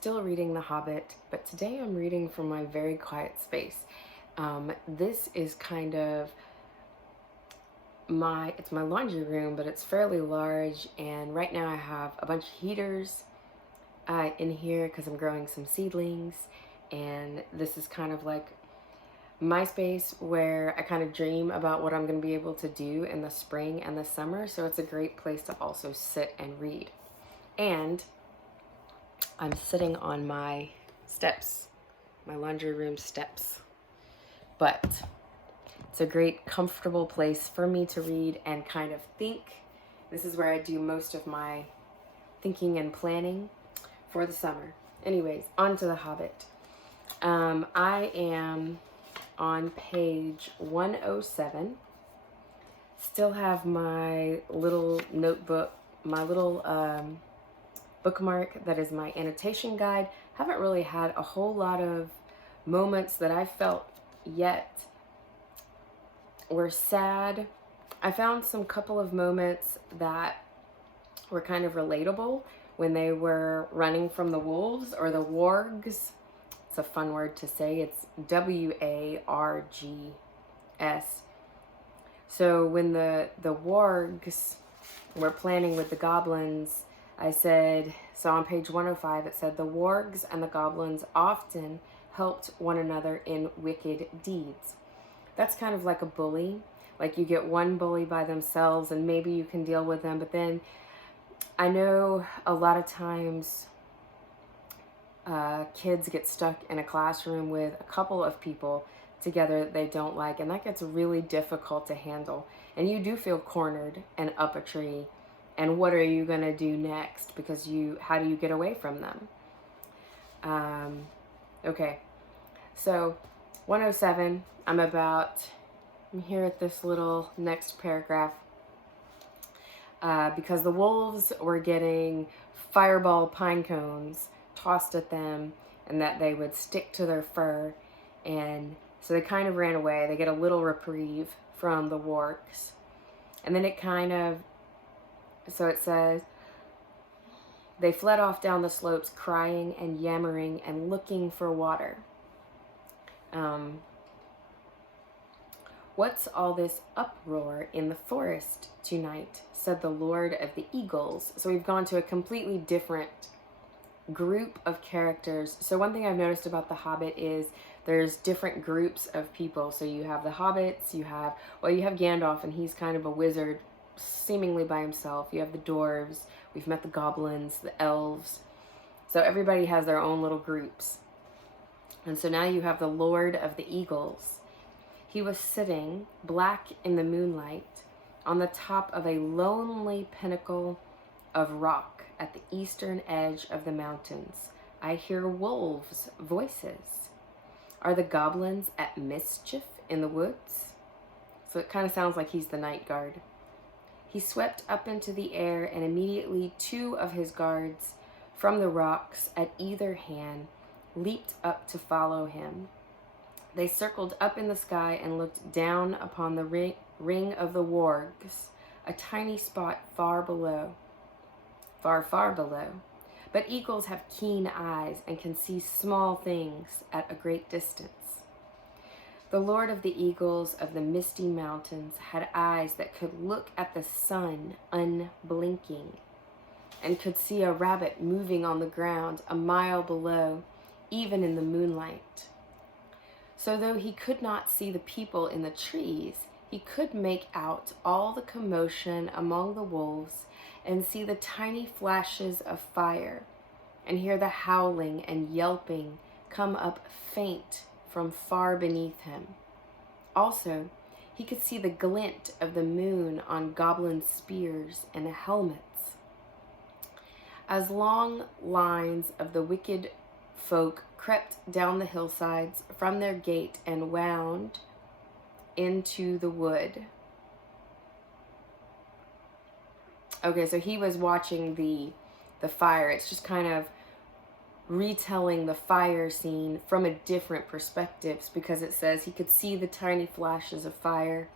still reading The Hobbit, but today I'm reading from my very quiet space. This is kind of it's my laundry room, but it's fairly large, and right now I have a bunch of heaters in here because I'm growing some seedlings, and this is kind of like my space where I kind of dream about what I'm going to be able to do in the spring and the summer, so it's a great place to also sit and read. And I'm sitting on my steps, my laundry room steps, but it's a great comfortable place for me to read and kind of think. This is where I do most of my thinking and planning for the summer. Anyways, on to The Hobbit. I am on page 107. Still have my little notebook, my little bookmark that is my annotation guide. Haven't really had a whole lot of moments that I felt yet were sad. I found some couple of moments that were kind of relatable when they were running from the wolves or the wargs. It's a fun word to say. It's W-A-R-G-S. So when the wargs were planning with the goblins, I said, so on page 105, it said, the wargs and the goblins often helped one another in wicked deeds. That's kind of like a bully. Like you get one bully by themselves and maybe you can deal with them. But then I know a lot of times kids get stuck in a classroom with a couple of people together that they don't like. And that gets really difficult to handle. And you do feel cornered and up a tree. And what are you going to do next? Because how do you get away from them? Okay, so 107, I'm here at this little next paragraph. Because the wolves were getting fireball pine cones tossed at them and that they would stick to their fur. And so they kind of ran away. They get a little reprieve from the wargs. And then so it says, they fled off down the slopes crying and yammering and looking for water. What's all this uproar in the forest tonight? Said the Lord of the Eagles. So we've gone to a completely different group of characters. So one thing I've noticed about The Hobbit is there's different groups of people. So you have the hobbits, you have Gandalf, and he's kind of a wizard, seemingly by himself. You have the dwarves, we've met the goblins, the elves. So everybody has their own little groups. And so now you have the Lord of the Eagles. He was sitting, black in the moonlight, on the top of a lonely pinnacle of rock at the eastern edge of the mountains. I hear wolves' voices. Are the goblins at mischief in the woods? So it kind of sounds like he's the night guard. He swept up into the air, and immediately 2 of his guards from the rocks at either hand leaped up to follow him. They circled up in the sky and looked down upon the ring of the wargs, a tiny spot far below. But eagles have keen eyes and can see small things at a great distance. The Lord of the Eagles of the misty mountains had eyes that could look at the sun unblinking and could see a rabbit moving on the ground a mile below, even in the moonlight. So though he could not see the people in the trees, he could make out all the commotion among the wolves and see the tiny flashes of fire and hear the howling and yelping come up faint from far beneath him. Also, he could see the glint of the moon on goblin spears and helmets. As long lines of the wicked folk crept down the hillsides from their gate and wound into the wood. Okay, so he was watching the fire. It's just kind of retelling the fire scene from a different perspective, because it says he could see the tiny flashes of fire.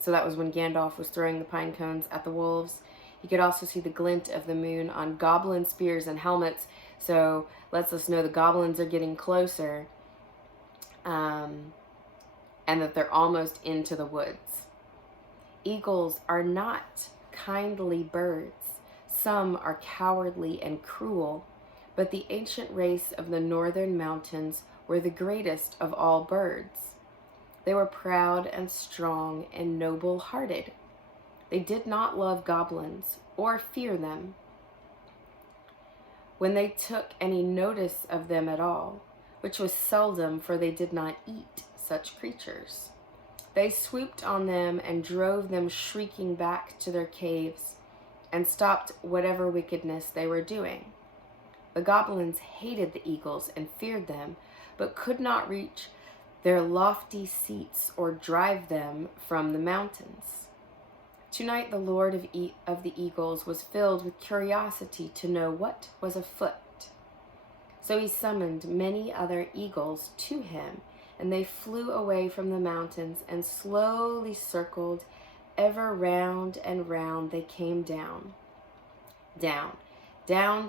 So that was when Gandalf was throwing the pine cones at the wolves. He could also see the glint of the moon on goblin spears and helmets. So lets us know the goblins are getting closer, and that they're almost into the woods. Eagles are not kindly birds. Some are cowardly and cruel, but the ancient race of the northern mountains were the greatest of all birds. They were proud and strong and noble-hearted. They did not love goblins or fear them when they took any notice of them at all, which was seldom, for they did not eat such creatures. They swooped on them and drove them shrieking back to their caves and stopped whatever wickedness they were doing. The goblins hated the eagles and feared them, but could not reach their lofty seats or drive them from the mountains. Tonight the Lord of the Eagles was filled with curiosity to know what was afoot. So he summoned many other eagles to him, and they flew away from the mountains and slowly circled. Ever round and round they came down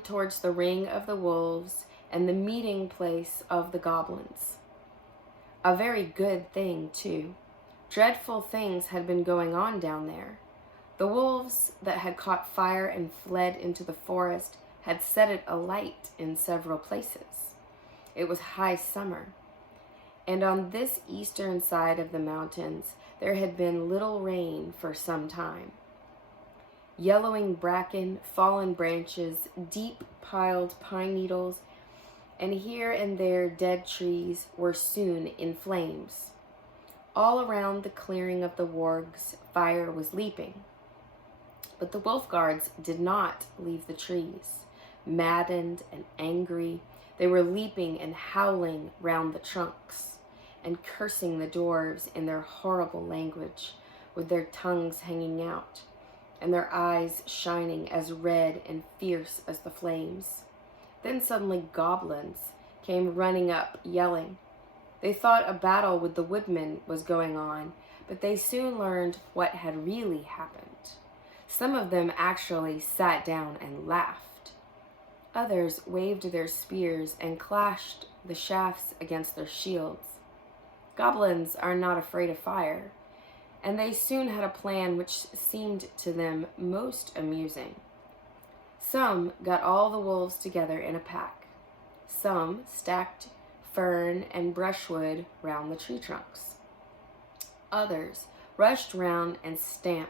towards the ring of the wolves and the meeting place of the goblins. A very good thing, too. Dreadful things had been going on down there. The wolves that had caught fire and fled into the forest had set it alight in several places. It was high summer, and on this eastern side of the mountains there had been little rain for some time. Yellowing bracken, fallen branches, deep piled pine needles, and here and there dead trees were soon in flames. All around the clearing of the wargs fire was leaping. But the wolf guards did not leave the trees. Maddened and angry, they were leaping and howling round the trunks, and cursing the dwarves in their horrible language, with their tongues hanging out, and their eyes shining as red and fierce as the flames. Then suddenly goblins came running up, yelling. They thought a battle with the woodmen was going on, but they soon learned what had really happened. Some of them actually sat down and laughed. Others waved their spears and clashed the shafts against their shields. Goblins are not afraid of fire, and they soon had a plan which seemed to them most amusing. Some got all the wolves together in a pack. Some stacked fern and brushwood round the tree trunks. Others rushed round and stamped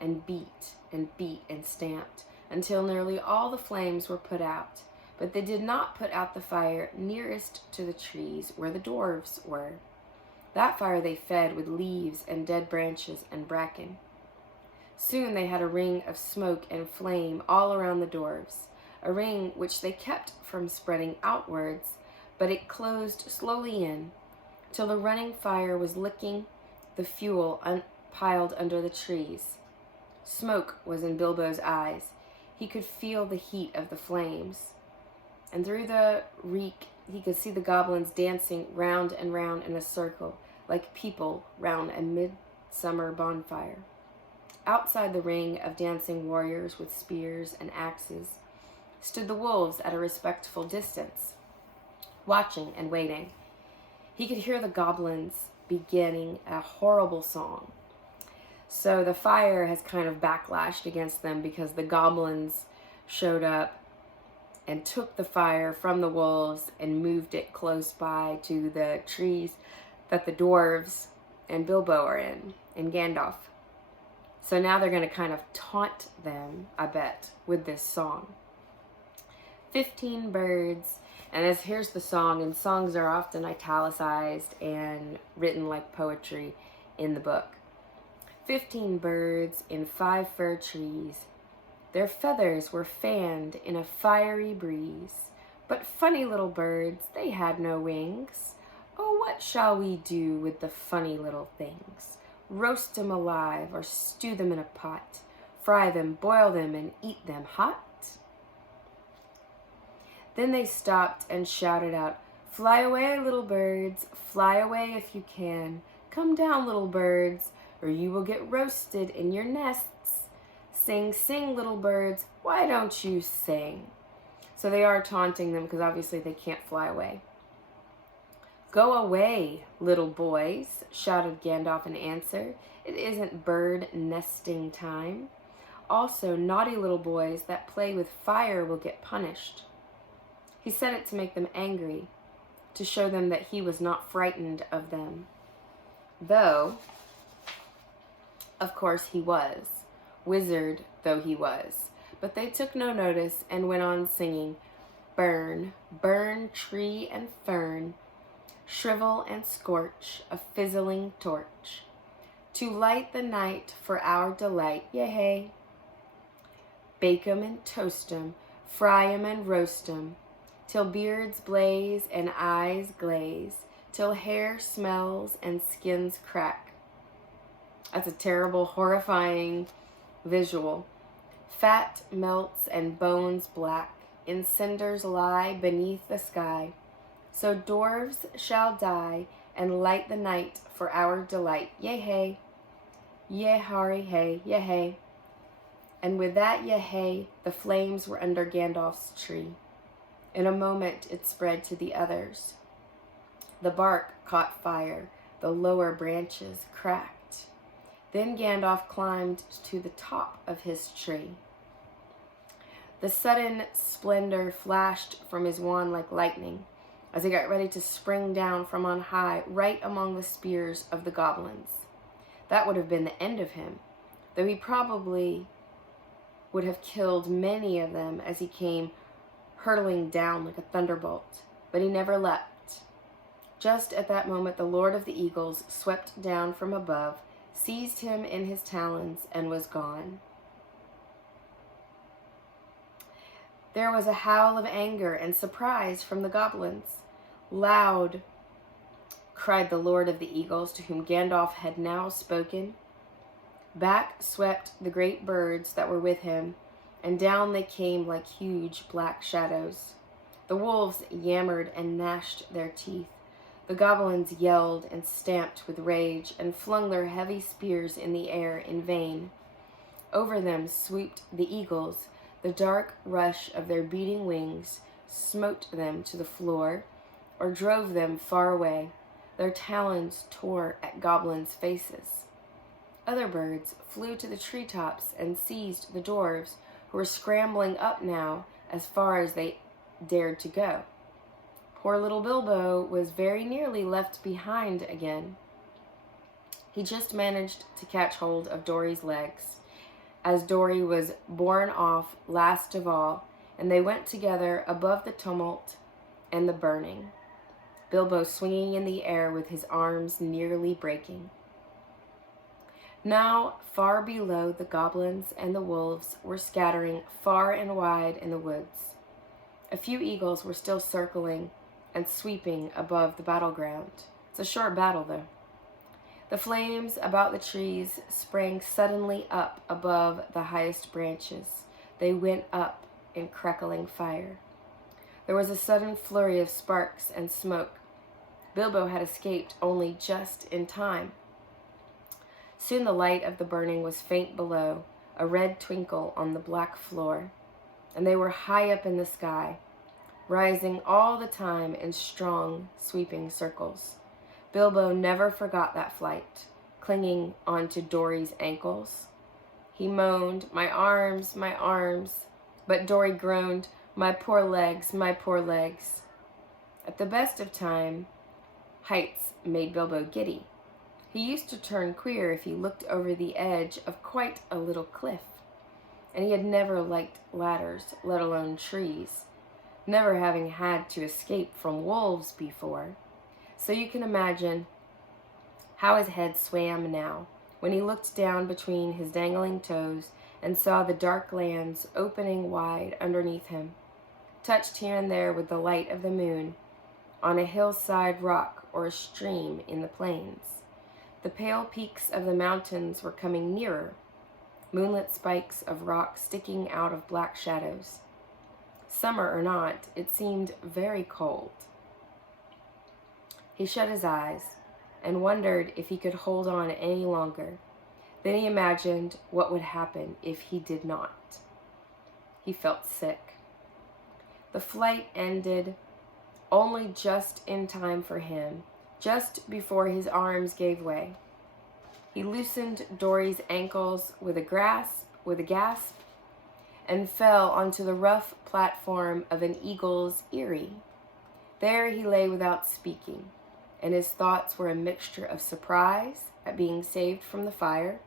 and beat and stamped until nearly all the flames were put out, but they did not put out the fire nearest to the trees where the dwarves were. That fire they fed with leaves and dead branches and bracken. Soon they had a ring of smoke and flame all around the dwarves, a ring which they kept from spreading outwards, but it closed slowly in, till the running fire was licking the fuel piled under the trees. Smoke was in Bilbo's eyes. He could feel the heat of the flames, and through the reek he could see the goblins dancing round and round in a circle, like people round a midsummer bonfire. Outside the ring of dancing warriors with spears and axes stood the wolves at a respectful distance, watching and waiting. He could hear the goblins beginning a horrible song. So the fire has kind of backlashed against them because the goblins showed up and took the fire from the wolves and moved it close by to the trees that the dwarves and Bilbo are in, and Gandalf. So now they're going to kind of taunt them, I bet, with this song. 15 birds, and here's the song, and songs are often italicized and written like poetry in the book. 15 birds in 5 fir trees. Their feathers were fanned in a fiery breeze. But funny little birds, they had no wings. Oh, what shall we do with the funny little things? Roast them alive or stew them in a pot. Fry them, boil them, and eat them hot. Then they stopped and shouted out, "Fly away, little birds, fly away if you can. Come down, little birds, or you will get roasted in your nests. Sing, sing, little birds, why don't you sing?" So they are taunting them because obviously they can't fly away. "Go away, little boys," shouted Gandalf in answer. "It isn't bird nesting time. Also, naughty little boys that play with fire will get punished." He said it to make them angry, to show them that he was not frightened of them. Though, of course, he was, wizard though he was. But they took no notice and went on singing, "Burn, burn, tree and fern, shrivel and scorch a fizzling torch, to light the night for our delight, yea. Bake 'em and toast 'em, fry 'em and roast 'em, till beards blaze and eyes glaze, till hair smells and skins crack." That's a terrible, horrifying visual. "Fat melts and bones black in cinders lie beneath the sky. So dwarves shall die and light the night for our delight, yea. Yea, Harry, hey, yea." And with that yea, the flames were under Gandalf's tree. In a moment it spread to the others. The bark caught fire, the lower branches cracked. Then Gandalf climbed to the top of his tree. The sudden splendor flashed from his wand like lightning as he got ready to spring down from on high right among the spears of the goblins. That would have been the end of him, though he probably would have killed many of them as he came hurtling down like a thunderbolt. But he never leapt. Just at that moment the Lord of the Eagles swept down from above, seized him in his talons, and was gone. There was a howl of anger and surprise from the goblins. "Loud," cried the Lord of the Eagles, to whom Gandalf had now spoken. Back swept the great birds that were with him, and down they came like huge black shadows. The wolves yammered and gnashed their teeth. The goblins yelled and stamped with rage and flung their heavy spears in the air in vain. Over them swooped the eagles. The dark rush of their beating wings smote them to the floor or drove them far away. Their talons tore at goblins' faces. Other birds flew to the treetops and seized the dwarves, who were scrambling up now as far as they dared to go. Poor little Bilbo was very nearly left behind again. He just managed to catch hold of Dory's legs, as Dory was borne off last of all, and they went together above the tumult and the burning, Bilbo swinging in the air with his arms nearly breaking. Now, far below, the goblins and the wolves were scattering far and wide in the woods. A few eagles were still circling and sweeping above the battleground. It's a short battle, though. The flames about the trees sprang suddenly up above the highest branches. They went up in crackling fire. There was a sudden flurry of sparks and smoke. Bilbo had escaped only just in time. Soon the light of the burning was faint below, a red twinkle on the black floor, and they were high up in the sky, rising all the time in strong, sweeping circles. Bilbo never forgot that flight, clinging onto Dory's ankles. He moaned, "My arms, my arms," but Dory groaned, "My poor legs, my poor legs." At the best of time, heights made Bilbo giddy. He used to turn queer if he looked over the edge of quite a little cliff, and he had never liked ladders, let alone trees, never having had to escape from wolves before. So you can imagine how his head swam now when he looked down between his dangling toes and saw the dark lands opening wide underneath him, touched here and there with the light of the moon, on a hillside rock or a stream in the plains. The pale peaks of the mountains were coming nearer, moonlit spikes of rock sticking out of black shadows. Summer or not, it seemed very cold. He shut his eyes and wondered if he could hold on any longer. Then he imagined what would happen if he did not. He felt sick. The flight ended only just in time for him, just before his arms gave way. He loosened Dory's ankles with a gasp, and fell onto the rough platform of an eagle's eyrie. There he lay without speaking, and his thoughts were a mixture of surprise at being saved from the fire,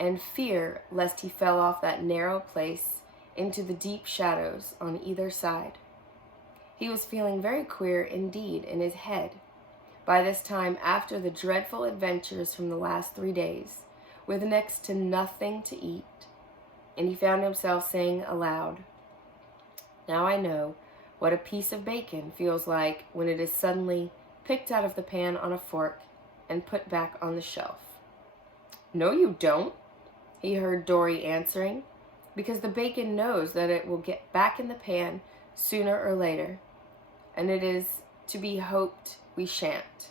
and fear lest he fell off that narrow place into the deep shadows on either side. He was feeling very queer indeed in his head, by this time after the dreadful adventures from the last 3 days, with next to nothing to eat, and he found himself saying aloud, "Now I know what a piece of bacon feels like when it is suddenly picked out of the pan on a fork and put back on the shelf." "No, you don't," he heard Dory answering, "because the bacon knows that it will get back in the pan sooner or later, and it is to be hoped we shan't.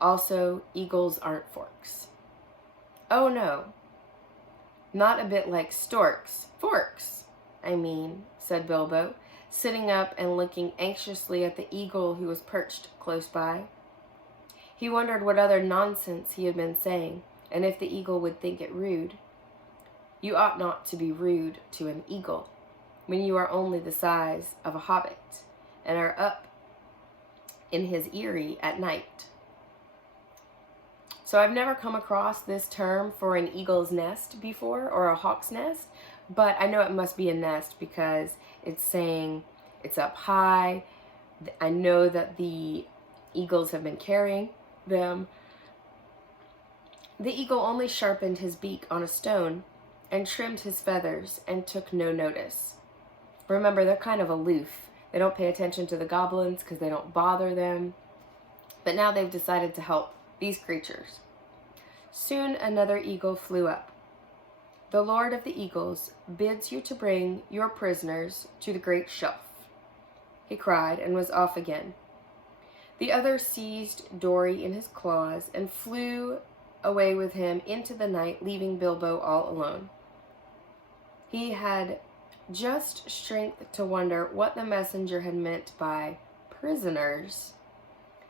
Also, eagles aren't forks." "Oh, no. Not a bit like storks. Forks, I mean," said Bilbo, sitting up and looking anxiously at the eagle who was perched close by. He wondered what other nonsense he had been saying, and if the eagle would think it rude. You ought not to be rude to an eagle when you are only the size of a hobbit and are up in his eyrie at night. So I've never come across this term for an eagle's nest before, or a hawk's nest, but I know it must be a nest because it's saying it's up high. I know that the eagles have been carrying them. The eagle only sharpened his beak on a stone and trimmed his feathers and took no notice. Remember, they're kind of aloof. They don't pay attention to the goblins because they don't bother them. But now they've decided to help these creatures. Soon another eagle flew up. "The Lord of the Eagles bids you to bring your prisoners to the great shelf," he cried, and was off again. The other seized Dory in his claws and flew away with him into the night, leaving Bilbo all alone. He had just strength to wonder what the messenger had meant by prisoners,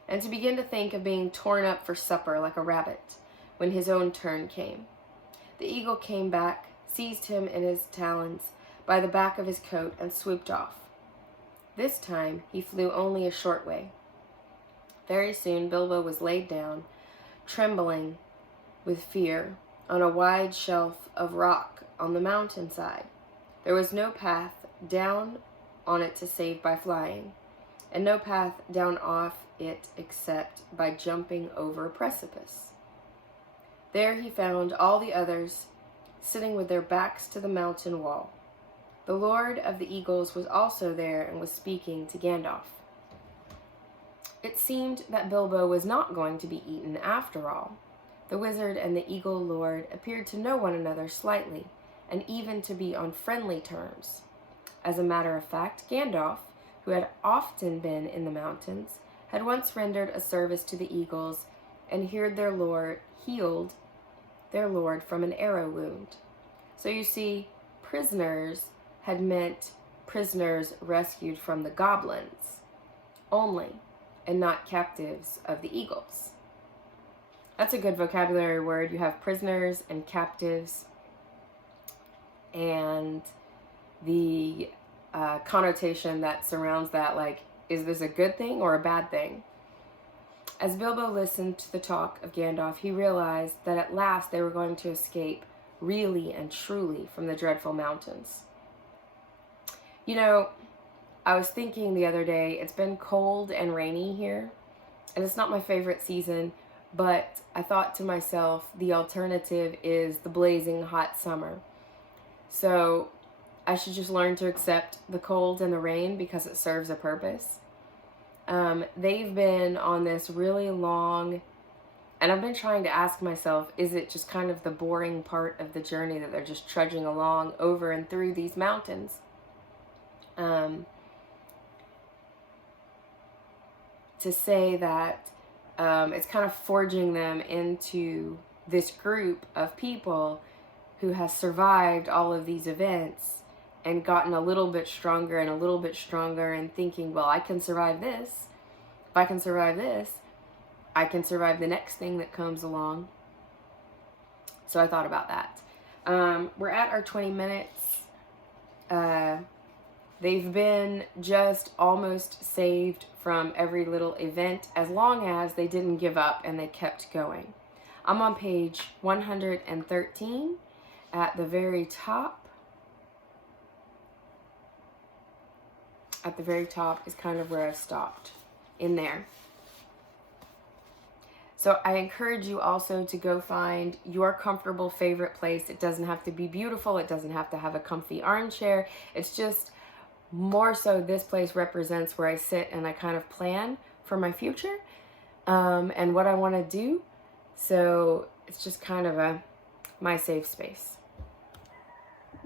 and to begin to think of being torn up for supper like a rabbit when his own turn came. The eagle came back, seized him in his talons by the back of his coat, and swooped off. This time he flew only a short way. Very soon Bilbo was laid down, trembling with fear, on a wide shelf of rock on the mountainside. There was no path down on it to save by flying, and no path down off it except by jumping over a precipice. There he found all the others sitting with their backs to the mountain wall. The Lord of the Eagles was also there and was speaking to Gandalf. It seemed that Bilbo was not going to be eaten after all. The wizard and the eagle lord appeared to know one another slightly, and even to be on friendly terms. As a matter of fact, Gandalf, who had often been in the mountains, had once rendered a service to the eagles and healed their lord from an arrow wound. So you see, prisoners had meant prisoners rescued from the goblins only, and not captives of the eagles. That's a good vocabulary word. You have prisoners and captives, and the connotation that surrounds that, like, is this a good thing or a bad thing? As Bilbo listened to the talk of Gandalf, he realized that at last they were going to escape really and truly from the dreadful mountains. You know, I was thinking the other day, it's been cold and rainy here, and it's not my favorite season, but I thought to myself, the alternative is the blazing hot summer. So I should just learn to accept the cold and the rain because it serves a purpose. They've been on this really long, and I've been trying to ask myself, is it just kind of the boring part of the journey that they're just trudging along over and through these mountains? To say that it's kind of forging them into this group of people who has survived all of these events and gotten a little bit stronger and a little bit stronger, and thinking, well, I can survive this. If I can survive this, I can survive the next thing that comes along. So I thought about that. We're at our 20 minutes. They've been just almost saved from every little event, as long as they didn't give up and they kept going. I'm on page 113 at the very top. At the very top is kind of where I've stopped, in there. So I encourage you also to go find your comfortable favorite place. It doesn't have to be beautiful. It doesn't have to have a comfy armchair. It's just more so this place represents where I sit and I kind of plan for my future and what I want to do. So it's just kind of my safe space.